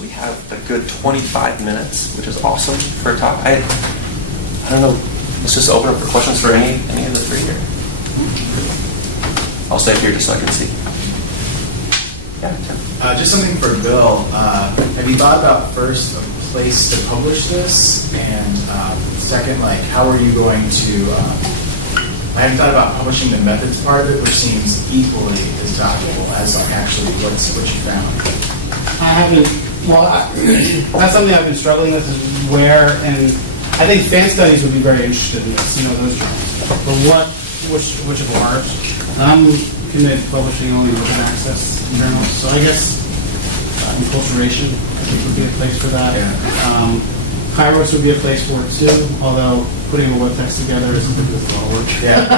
we have a good 25 minutes, which is awesome for a talk. I don't know. Let's just open up for questions for any of the three here. I'll stay here just so I can see. Yeah, Tim. Just something for Bill. Have you thought about first a place to publish this, and second, like, how are you going to? I haven't thought about publishing the methods part of it, which seems equally as valuable as like actually what you found. I haven't. Well, that's something I've been struggling with. Is where, and I think fan studies would be very interested in this. Those journals. But which of ours? I'm committed to publishing only open access journals. So I guess enculturation I think would be a place for that. Yeah. Kairos would be a place for it too. Although putting a web text together is a bit of a work. Yeah,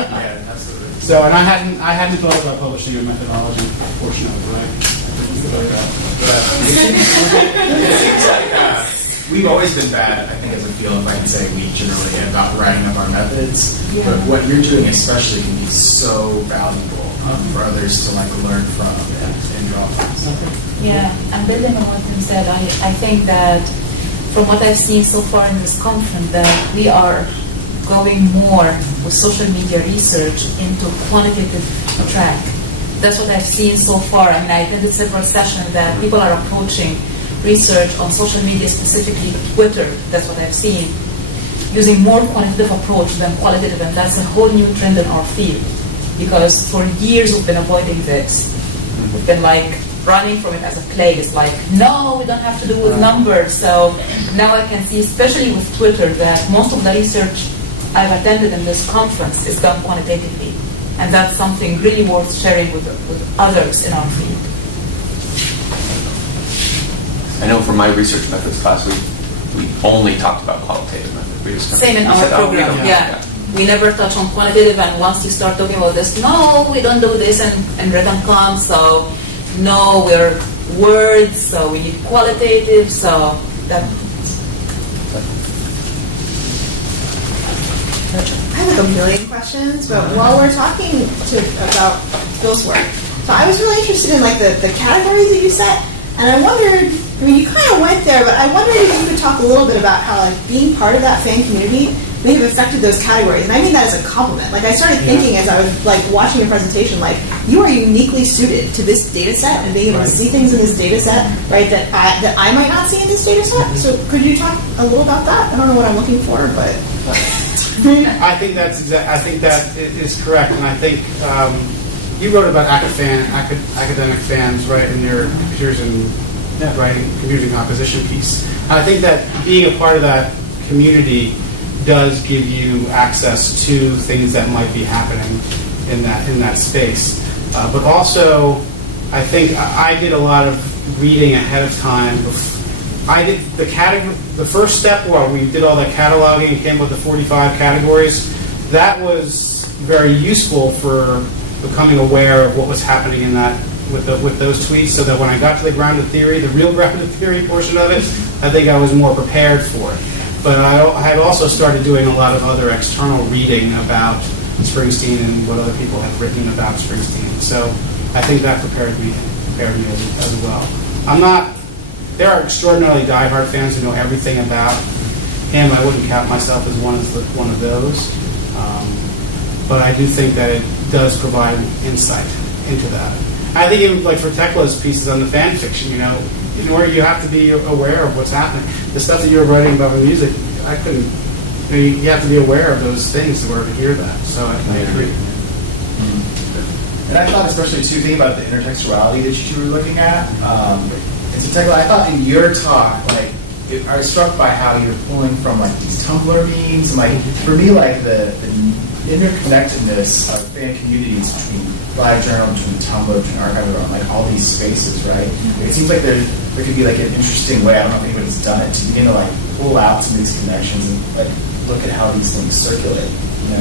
absolutely. So, and I hadn't thought about publishing a methodology portion of it, right? It seems like we've always been bad, I think, as a field, if I can say we generally, about writing up our methods. Yeah. But what you're doing especially can be so valuable for others to learn from and draw from. Yeah, and building on what Tim said, I think that from what I've seen so far in this conference, that we are going more with social media research into quantitative track. That's what I've seen so far. I mean, I attended several sessions that people are approaching research on social media, specifically Twitter. That's what I've seen, using more quantitative approach than qualitative, and that's a whole new trend in our field. Because for years we've been avoiding this. We've been running from it as a plague. It's no, we don't have to do with numbers. So now I can see, especially with Twitter, that most of the research I've attended in this conference is done quantitatively. And that's something really worth sharing with others in our field. I know from my research methods class, we only talked about qualitative methods. We just Same in our program, yeah. We never touch on quantitative, and once you start talking about this, no, we don't do this in written comp, so no, we're words, so we need qualitative, so that. I have a million questions, but while we're talking about Bill's work, so I was really interested in the categories that you set, and I wondered, you kind of went there, but I wondered if you could talk a little bit about how being part of that fan community may have affected those categories, and I mean that as a compliment. I started thinking as I was watching your presentation, you are uniquely suited to this data set and being able to see things in this data set, right, that I might not see in this data set. So could you talk a little about that? I don't know what I'm looking for, but I think that is correct, and I think you wrote about academic fans, right, in your Computers and Writing, Computing Composition piece. And I think that being a part of that community does give you access to things that might be happening in that space. But also, I think I did a lot of reading ahead of time. I did the first step where we did all that cataloging and came up with the 45 categories. That was very useful for becoming aware of what was happening in that with those tweets, so that when I got to the grounded theory, the real grounded theory portion of it, I think I was more prepared for it. But I had also started doing a lot of other external reading about Springsteen and what other people had written about Springsteen. So I think that prepared me as well. There are extraordinarily diehard fans who know everything about him. I wouldn't count myself as one of those. But I do think that it does provide insight into that. I think even for Tekla's pieces on the fan fiction, where you have to be aware of what's happening. The stuff that you were writing about the music, I couldn't. You have to be aware of those things in order to hear that. So I agree. And I thought, especially too, thinking about the intertextuality that you were looking at. And so, Tekla, I thought in your talk, I was struck by how you're pulling from these Tumblr memes, and for me, the interconnectedness of fan communities between LiveJournal, between Tumblr, between Archive, all these spaces, right? It seems like there could be an interesting way, I don't know if anybody's done it, to begin to pull out some of these connections and look at how these things circulate.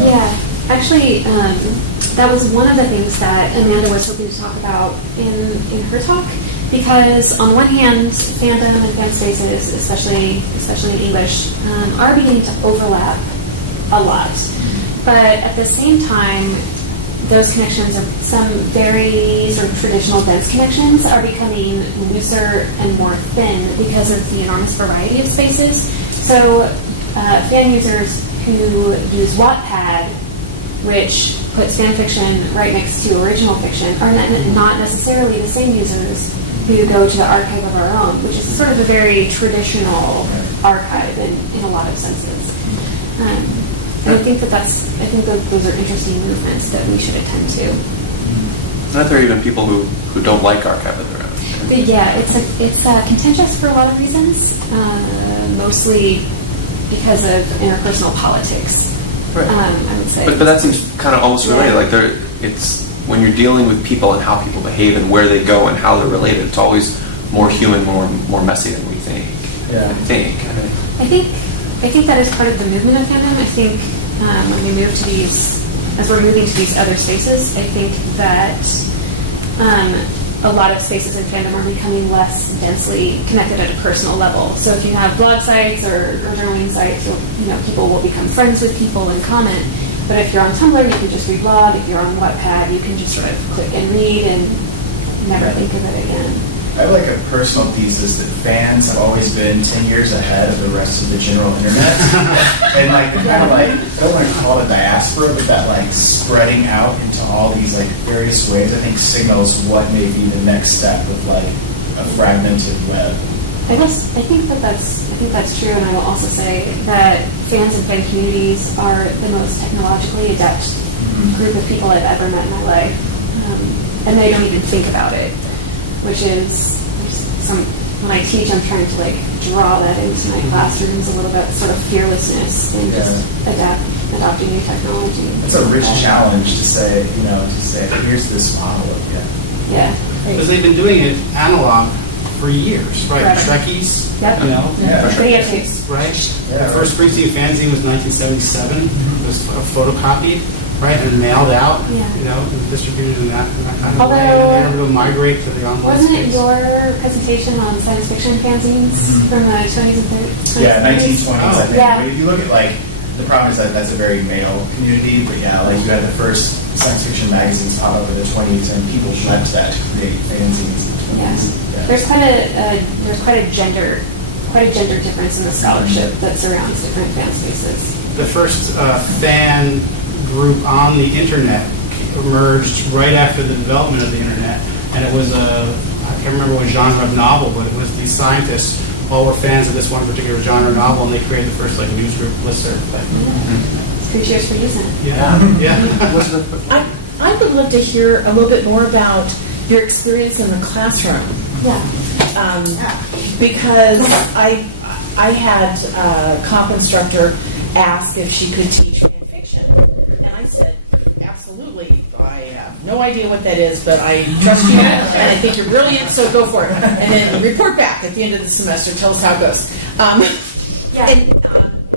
Yeah, actually, that was one of the things that Amanda was hoping to talk about in her talk, because on one hand, fandom and fan spaces, especially in English, are beginning to overlap a lot. But at the same time, those connections, are some very sort of traditional dense connections, are becoming looser and more thin because of the enormous variety of spaces. So fan users who use Wattpad, which puts fan fiction right next to original fiction, are not necessarily the same users who go to the archive of our own, which is sort of a very traditional archive in a lot of senses. And I think those are interesting movements that we should attend to. Not there are even people who don't like archive of their own. But yeah, it's contentious for a lot of reasons, mostly because of interpersonal politics. Right. I would say. But that seems kind of almost related. Like it's when you're dealing with people and how people behave and where they go and how they're related. It's always more human, more messy than we think. Yeah. I think that is part of the movement of fandom. I think when we move to as we're moving to these other spaces, I think that a lot of spaces in fandom are becoming less densely connected at a personal level. So if you have blog sites or journaling sites, people will become friends with people and comment. But if you're on Tumblr, you can just reblog. If you're on Wattpad, you can just sort of click and read and never think of it again. I have like a personal thesis that fans have always been 10 years ahead of the rest of the general internet. And like, kind of like, I don't want to call it diaspora, but that like spreading out into all these like various ways, I think signals what may be the next step of like a fragmented web. I think that's true, and I will also say that fans and fan communities are the most technologically adept group of people I've ever met in my life, and they don't even think about it. Which is when I teach, I'm trying to like draw that into my classrooms a little bit, sort of fearlessness and just adopting new technology. It's a rich challenge to say, here's this model of it. Yeah. Because they've been doing it analog for years, right? Right. Trekkies, Yep. Videotapes. right? Yeah. The first Springsteen fanzine was 1977. It was photocopied, right, and mailed out, and distributed in that kind of way. And then it would migrate to the online Wasn't space. it your presentation on science fiction fanzines from the 20s and 30s? Yeah, 1920s, I think. Yeah. But if you look at like, the problem is that that's a very male community, but yeah, like you had the first science fiction magazines pop up in the 20s, and people left that to create fanzines in the 20s. Yeah. There's quite a gender difference in the scholarship that surrounds different fan spaces. The first fan group on the internet emerged right after the development of the internet, and it was I can't remember what genre of novel, but it was these scientists all were fans of this one particular genre novel, and they created the first like news group listserv. Three cheers for using it. Yeah. I would love to hear a little bit more about your experience in the classroom. Because I had a comp instructor ask if she could teach fan fiction, and I said, absolutely. I have no idea what that is, but I trust you, and I think you're brilliant, so go for it. And then report back at the end of the semester, tell us how it goes.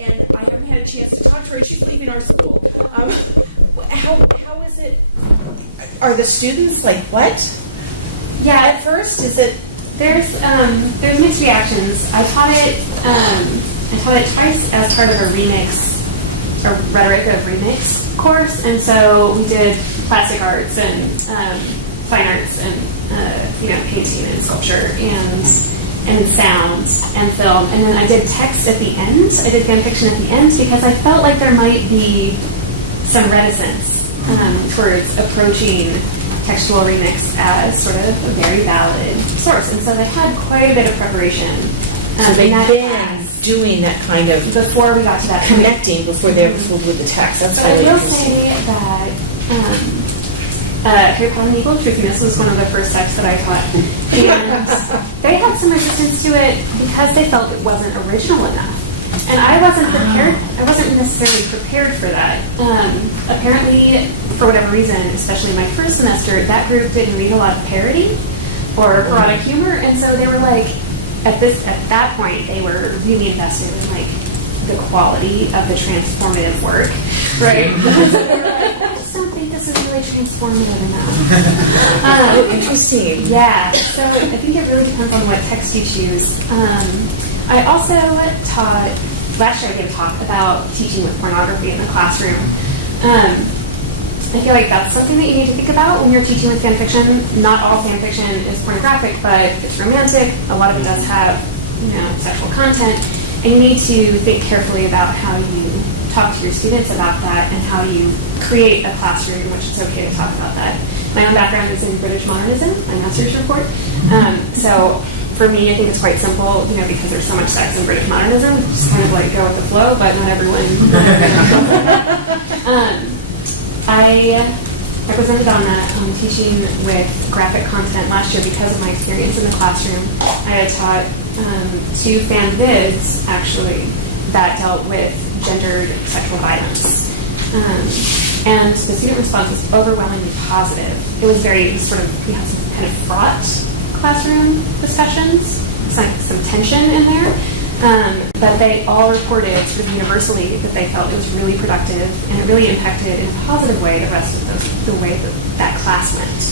And I haven't had a chance to talk to her. She's leaving our school. How is it? Are the students like, what? Yeah, At first, is it? there's mixed reactions. I taught it twice as part of a remix, or rhetoric of remix course, and so we did classic arts and fine arts and painting and sculpture and sound and film, and then I did text at the end. I did fan fiction at the end because I felt like there might be some reticence towards approaching textual remix as sort of a very valid source, and so they had quite a bit of preparation. So they've been doing that kind of before we got to that connecting before they were fooled with the text. That's But I really will interesting. say that Harry Potter and the Evil Truthiness was one of the first texts that I taught, and they had some resistance to it because they felt it wasn't original enough. And I wasn't prepared. I wasn't necessarily prepared for that. Apparently, for whatever reason, especially my first semester, that group didn't read a lot of parody or parodic humor, and so they were like, at that point, they were really invested in like the quality of the transformative work, right? I just don't think this is really transformative enough. Interesting. Yeah. So I think it really depends on what text you choose. I also taught, last year I gave a talk about teaching with pornography in the classroom. I feel like that's something that you need to think about when you're teaching with fan fiction. Not all fan fiction is pornographic, but it's romantic. A lot of it does have, sexual content, and you need to think carefully about how you talk to your students about that and how you create a classroom in which it's okay to talk about that. My own background is in British modernism. I'm a master's report. So for me, I think it's quite simple, because there's so much sex in British modernism, just kind of like go with the flow, but not everyone. I presented on teaching with graphic content last year because of my experience in the classroom. I had taught 2 fan vids, actually, that dealt with gendered sexual violence. And the student response was overwhelmingly positive. It was we had some kind of fraught classroom discussions, some tension in there. But they all reported sort of universally that they felt it was really productive and it really impacted in a positive way the rest of the way that class went.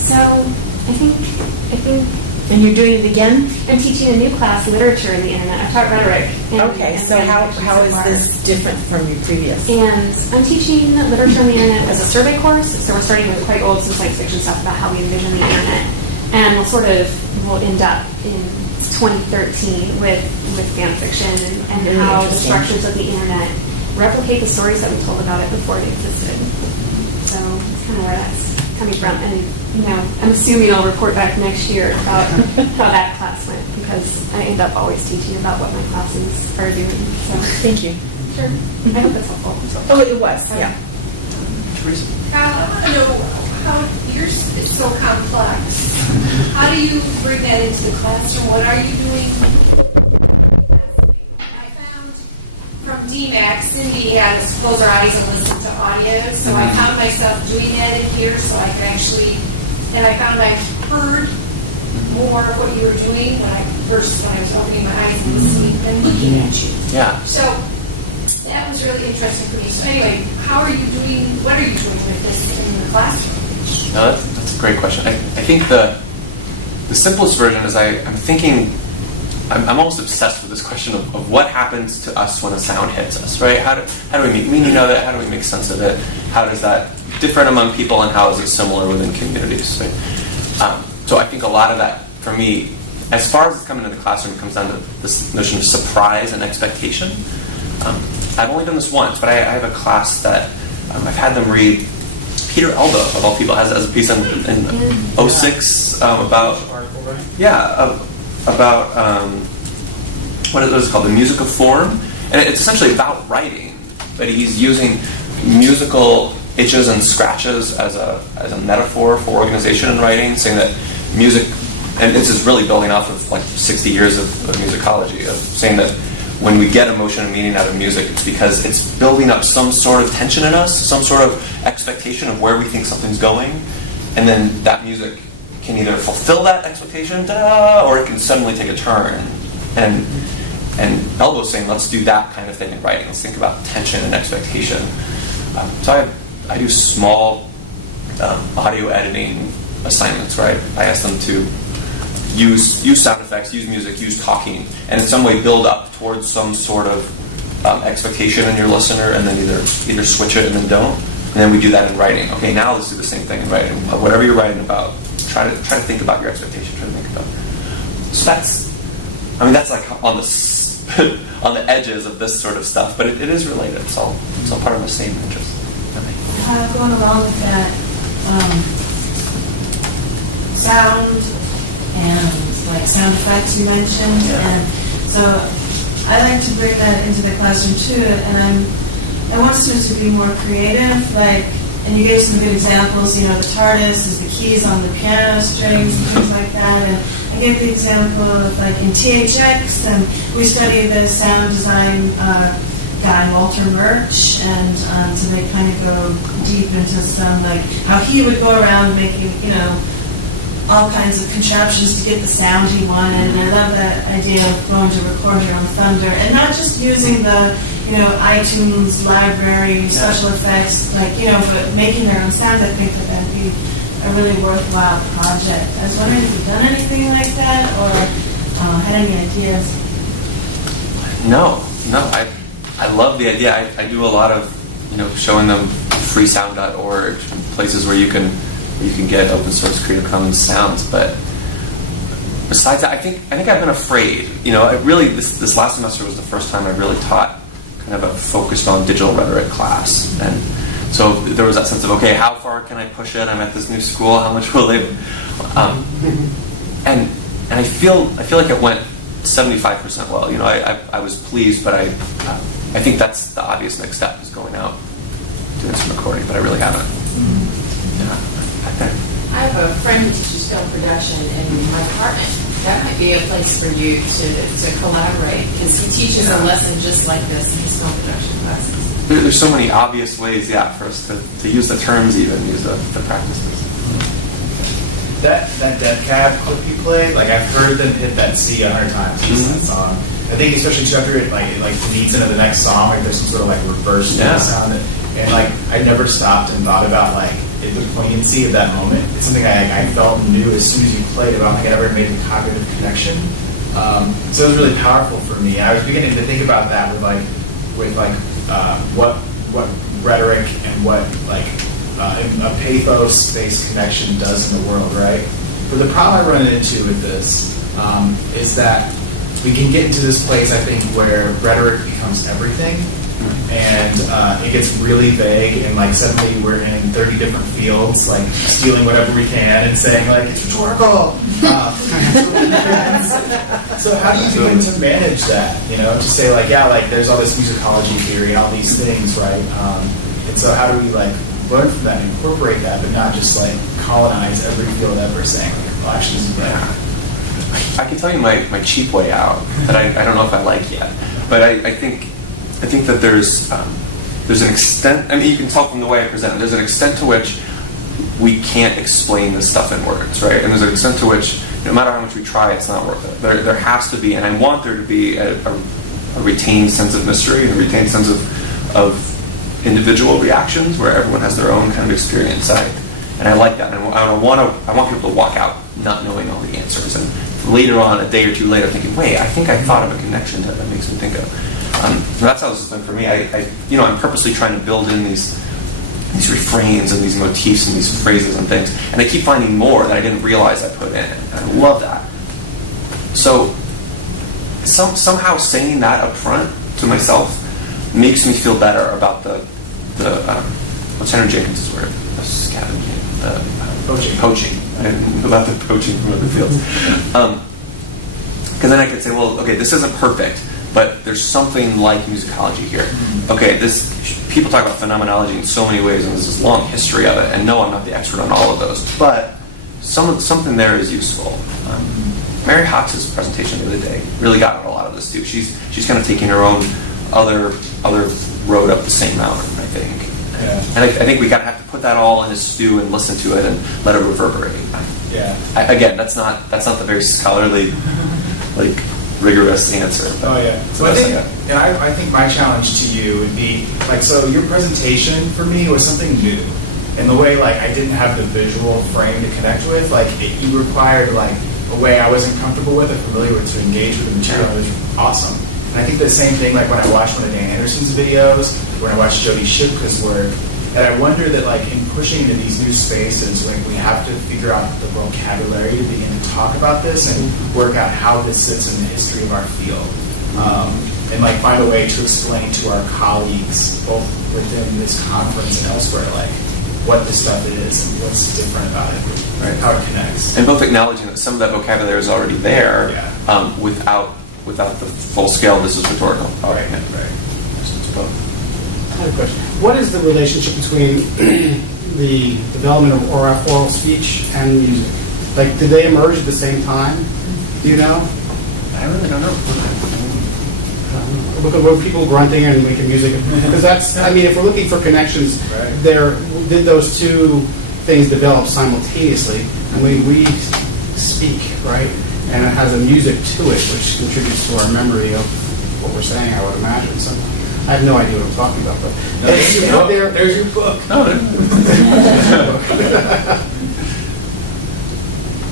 So I think. And you're doing it again? I'm teaching a new class, literature in the internet. I taught rhetoric. Okay, so how is this different from your previous? And I'm teaching literature on the internet as a survey course. So we're starting with quite old some science fiction stuff about how we envision the internet, and we'll end up in 2013 with fan fiction and Really how the interesting. structures of the internet replicate the stories that we told about it before it existed. So that's kind of where that's coming from. And I'm assuming I'll report back next year about how that class went, because I end up always teaching about what my classes are doing. So Thank you. sure, I hope that's helpful. Oh, it was, yeah. Teresa? Kyle, I want to know how yours is so complex. How do you bring that into the classroom? What are you doing? I found from DMAC, Cindy had us close our eyes and listen to audio, so I found myself doing that in here, so I could actually, and I found I heard more of what you were doing versus when I was opening my eyes and listening and looking at you. Yeah. So that was really interesting for me. So anyway, what are you doing with this in the classroom? No, that's a great question. I think the simplest version is I'm thinking, I'm almost obsessed with this question of what happens to us when a sound hits us, right? How do we make meaning of it? How do we make sense of it? How does that differ among people, and how is it similar within communities? Right? So I think a lot of that, for me, as far as it's coming into the classroom, it comes down to this notion of surprise and expectation. I've only done this once, but I have a class that I've had them read. Peter Elba, of all people, has a piece in 06 about what is it called, the music of form, and it's essentially about writing, but he's using musical itches and scratches as a metaphor for organization and writing, saying that music, and this is really building off of like 60 years of musicology, of saying that when we get emotion and meaning out of music, it's because it's building up some sort of tension in us, some sort of expectation of where we think something's going, and then that music can either fulfill that expectation, or it can suddenly take a turn. And Elbo's saying, let's do that kind of thing in writing. Let's think about tension and expectation. So I do small audio editing assignments, right? I ask them to use sound effects, use music, use talking, and in some way build up towards some sort of expectation in your listener, and then either switch it and then don't. And then we do that in writing. Okay, now let's do the same thing in writing. Whatever you're writing about, try to think about your expectation. Try to think about. So that's like on the edges of this sort of stuff, but it is related. It's all part of the same interest. Going along with that, sound and like sound effects you mentioned, and so I like to bring that into the classroom too. And I want students to be more creative, and you gave some good examples. The TARDIS is the keys on the piano strings and things like that. And I gave the example of in THX, and we study the sound design guy Walter Murch, and so they kind of go deep into some how he would go around making all kinds of contraptions to get the sound he wanted. And I love that idea of going to record your own thunder, and not just using the iTunes library special effects, but making their own sounds. I think that'd be a really worthwhile project. I was wondering if you've done anything like that, or had any ideas? No, I love the idea. I do a lot of showing them freesound.org, places where you can get open source Creative Commons sounds. But besides that, I think I've been afraid. This last semester was the first time I really taught kind of a focused on digital rhetoric class, and so there was that sense of, okay, how far can I push it? I'm at this new school. How much will they? And I feel like it went 75% well. I was pleased, but I think that's the obvious next step is going out, doing some recording, but I really haven't. I have a friend who teaches film production in my department. That might be a place for you to collaborate, because he teaches a lesson just like this in his film production classes. There's so many obvious ways, for us to use the terms, even use the practices. That Dead Cab clip you played, I've heard them hit that C 100 times. Just that song. I think especially after it leads into the next song, there's some sort of reverse sound, and I never stopped and thought about the poignancy of that moment. It's something I felt and knew as soon as you played it. I don't think I ever made the cognitive connection. So it was really powerful for me. I was beginning to think about that with what rhetoric and what a pathos-based connection does in the world, right? But the problem I run into with this is that we can get into this place, I think, where rhetoric becomes everything, and it gets really vague, and suddenly we're in 30 different fields, stealing whatever we can and saying it's rhetorical. So how do you begin to manage that? To say there's all this musicology theory and all these things, right? And so how do we learn from that and incorporate that, but not just colonize every field ever, saying actually this is better. I can tell you my cheap way out that I don't know if I like yet, but I think that there's an extent. I mean, you can tell from the way I present it. There's an extent to which we can't explain this stuff in words, right? And there's an extent to which, no matter how much we try, it's not worth it. There has to be, and I want there to be a retained sense of mystery and a retained sense of individual reactions where everyone has their own kind of experience. And I like that, and I want people to walk out not knowing all the answers, and later on, a day or two later, thinking, wait, I think I thought of a connection that makes me think of. That's how this has been for me. I'm purposely trying to build in these refrains and these motifs and these phrases and things, and I keep finding more that I didn't realize I put in. And I love that. So somehow saying that up front to myself makes me feel better about the what's Henry Jenkins' word? The scavenging, poaching. About the poaching from other fields. Because then I could say, well, okay, this isn't perfect, but there's something like musicology here. Okay, people talk about phenomenology in so many ways, and there's this long history of it. And no, I'm not the expert on all of those, but something there is useful. Mary Hotch's presentation the other day really got at a lot of this too. She's kind of taking her own other road up the same mountain, I think. Yeah. And I think we have to put that all in a stew and listen to it and let it reverberate. Yeah. Again, that's not the very scholarly, rigorous answer. Oh yeah. So I think my challenge to you would be so your presentation for me was something new, in the way I didn't have the visual frame to connect with. You required a way I wasn't comfortable with or familiar with to engage with the material. It was awesome. And I think the same thing when I watched one of Dan Anderson's videos, when I watched Jody Shipka's work, and I wonder that in pushing into these new spaces, we have to figure out the vocabulary to begin to talk about this and work out how this sits in the history of our field. And find a way to explain to our colleagues, both within this conference and elsewhere, what this stuff is and what's different about it, right? How it connects. And both acknowledging that some of that vocabulary is already there, without the full scale, this is rhetorical. Right. I have a question. What is the relationship between the development of oral speech and music? Did they emerge at the same time? Do you know? I really don't know. Look at people grunting and making music. Because if we're looking for connections, did those two things develop simultaneously? And we speak, right? And it has a music to it, which contributes to our memory of what we're saying, I would imagine. So I have no idea what I'm talking about. But there's your book.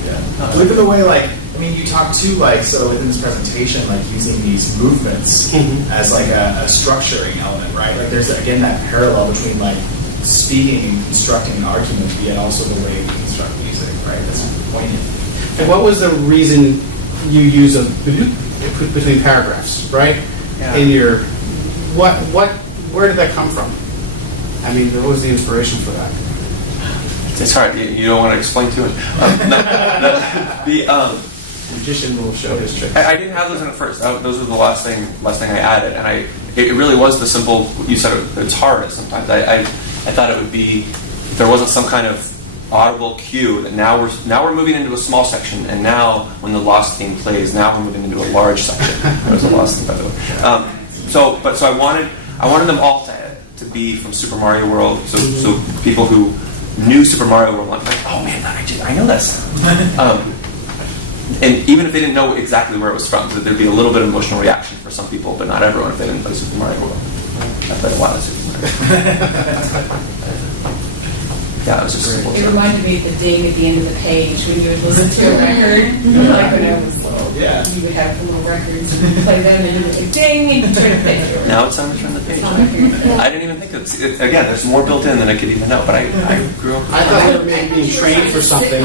Yeah. Look at the way, mean, you talk too, like, so within this presentation, like using these movements as like a structuring element, right? Like there's, again, that parallel between like speaking and constructing an argument, yet also the way we construct music, right? That's poignant. And what was the reason you use between paragraphs, right? Yeah. In your, where did that come from? I mean, what was the inspiration for that? It's hard. You don't want to explain to it. The Magician will show his trick. I didn't have those in at first. Those were the last thing I added, and it really was the simple. You said it's hard sometimes. I thought it would be if there wasn't some kind of audible cue that now we're moving into a small section, and now when the Lost theme plays, now we're moving into a large section. There was a Lost theme, by the way. So I wanted them all to be from Super Mario World. So people who knew Super Mario World went like, oh man, I know that sound. And even if they didn't know exactly where it was from, there'd be a little bit of emotional reaction for some people, but not everyone if they didn't play Super Mario World. I played a lot of Super Mario. Yeah, it was just simple. It reminded me of the ding at the end of the page when you would listen to a record. Like when I was little, you would have the little records and you'd play them and you would like ding and you turn the page over. Now it's time to turn the page. I didn't even think again, there's more built in than I could even know, but I grew up. I thought you were maybe being trained for something.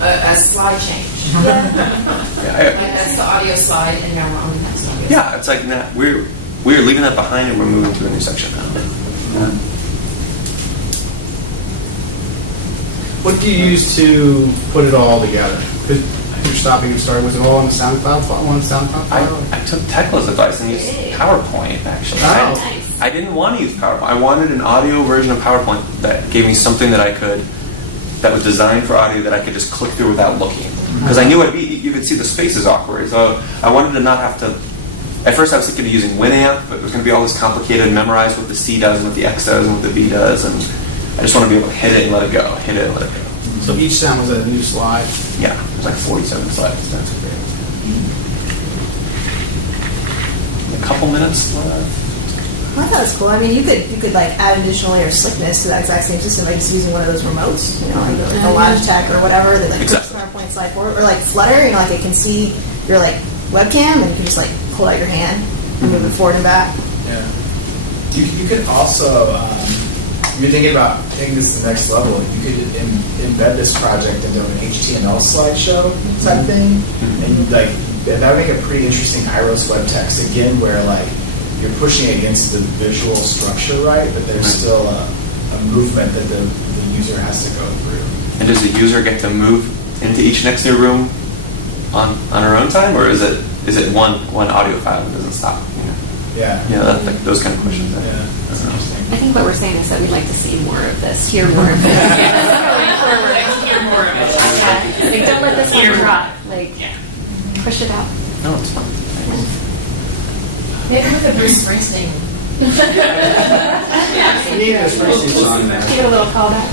A slide change. Like that's the audio slide, and now we're on the next audio. Yeah, it's like we're leaving that behind and we're moving to a new section now. Yeah. What do you use to put it all together? Because you're stopping and starting. Was it all on the SoundCloud file? I took Tekla's advice and used PowerPoint, actually. Oh. Nice. I didn't want to use PowerPoint. I wanted an audio version of PowerPoint that gave me something that was designed for audio that I could just click through without looking. Because I knew you could see the spaces awkward. So I wanted to not have to. At first I was thinking of using Winamp, but it was going to be all this complicated, memorize what the C does and what the X does and what the V does, and I just want to be able to hit it and let it go, hit it and let it go. So each sound was a new slide? Yeah, there's like 47 slides. That's great. A couple minutes left. I thought it was cool. I mean, you could like add additional layer of slickness to that exact same system by just using one of those remotes, like a Logitech or whatever that like push PowerPoint slide forward, or like Flutter, like it can see your like webcam and you can just like pull out your hand and move it forward and back. Yeah. You could also, if you're thinking about taking this to the next level, you could embed this project into an HTML slideshow type thing, and like that would make a pretty interesting Kairos web text again, where like you're pushing against the visual structure, right? But there's still a movement that the user has to go through. And does the user get to move into each next new room on her own time, or is it one audio file that doesn't stop? Yeah. Yeah, that's like those kind of questions. Yeah, that's interesting. I think what we're saying is that we'd like to see more of this, hear more of this. Going forward, hear more of it. Yeah. Like, don't let this one drop. Like, push it out. No, it's fun. Maybe with a Bruce Springsteen. You need a Springsteen song in there. Get a little callback.